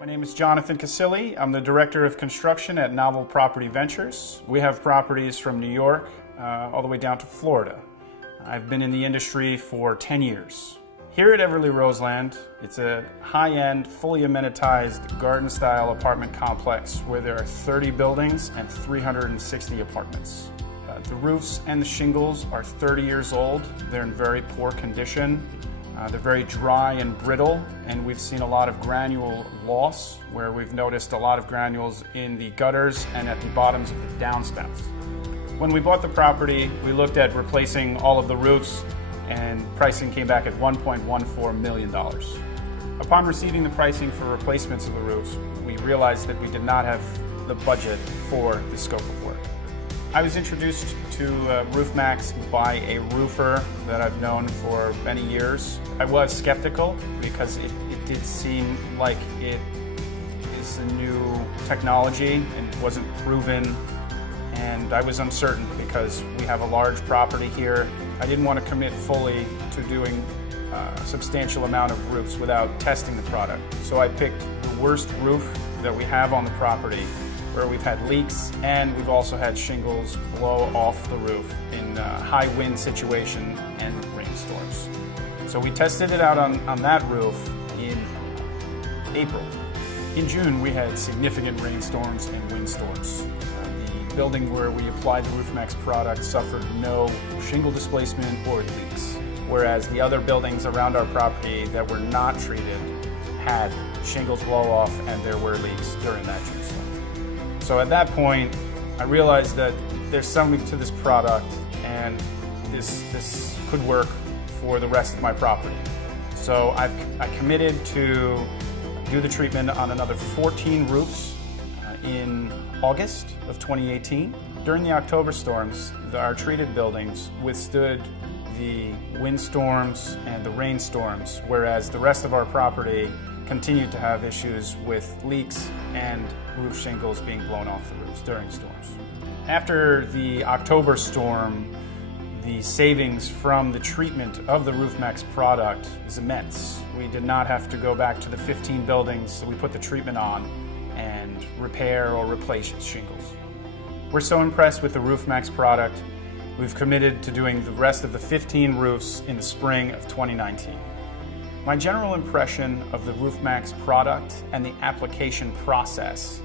My name is Jonathan Casilli. I'm the Director of Construction at Novel Property Ventures. We have properties from New York all the way down to Florida. I've been in the industry for 10 years. Here at Everly Roseland, it's a high-end, fully amenitized garden-style apartment complex where there are 30 buildings and 360 apartments. The roofs and the shingles are 30 years old. They're in very poor condition. They're very dry and brittle, and we've seen a lot of granule loss, where we've noticed a lot of granules in the gutters and at the bottoms of the downspouts. When we bought the property, we looked at replacing all of the roofs, and pricing came back at $1.14 million. Upon receiving the pricing for replacements of the roofs, we realized that we did not have the budget for the scope of work. I was introduced to Maxx by a roofer that I've known for many years. I was skeptical because it did seem like it is a new technology and wasn't proven, and I was uncertain because we have a large property here. I didn't want to commit fully to doing a substantial amount of roofs without testing the product. So I picked the worst roof that we have on the property, where we've had leaks and we've also had shingles blow off the roof in high wind situation and rainstorms. So we tested it out on that roof in April. In June, we had significant rainstorms and windstorms. The building where we applied the Maxx product suffered no shingle displacement or leaks, whereas the other buildings around our property that were not treated had shingles blow off and there were leaks during that June storm. So at that point, I realized that there's something to this product and this could work for the rest of my property. So I committed to do the treatment on another 14 roofs in August of 2018. During the October storms, our treated buildings withstood the windstorms and the rainstorms, whereas the rest of our property continued to have issues with leaks and roof shingles being blown off the roofs during storms. After the October storm, the savings from the treatment of the Maxx product is immense. We did not have to go back to the 15 buildings that we put the treatment on and repair or replace shingles. We're so impressed with the Maxx product, we've committed to doing the rest of the 15 roofs in the spring of 2019. My general impression of the Maxx product and the application process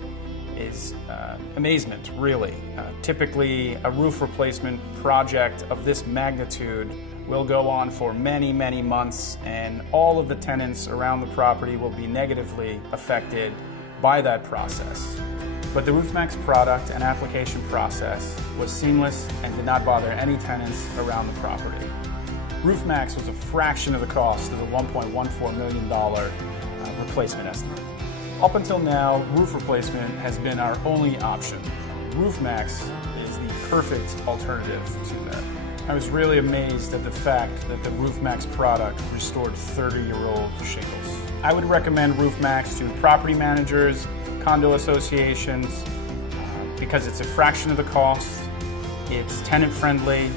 is amazement, really. Typically, a roof replacement project of this magnitude will go on for many, many months, and all of the tenants around the property will be negatively affected by that process. But the Maxx product and application process was seamless and did not bother any tenants around the property. Maxx was a fraction of the cost of the $1.14 million replacement estimate. Up until now, roof replacement has been our only option. Maxx is the perfect alternative to that. I was really amazed at the fact that the Maxx product restored 30-year-old shingles. I would recommend Maxx to property managers, condo associations, because it's a fraction of the cost, it's tenant-friendly,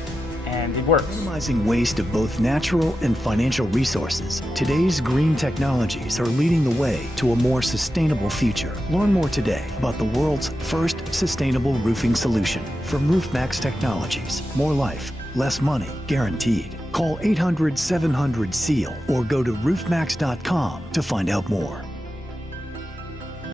and it works. Minimizing waste of both natural and financial resources, today's green technologies are leading the way to a more sustainable future. Learn more today about the world's first sustainable roofing solution from Maxx Technologies. More life, less money, guaranteed. Call 800-700-SEAL or go to roofmax.com to find out more.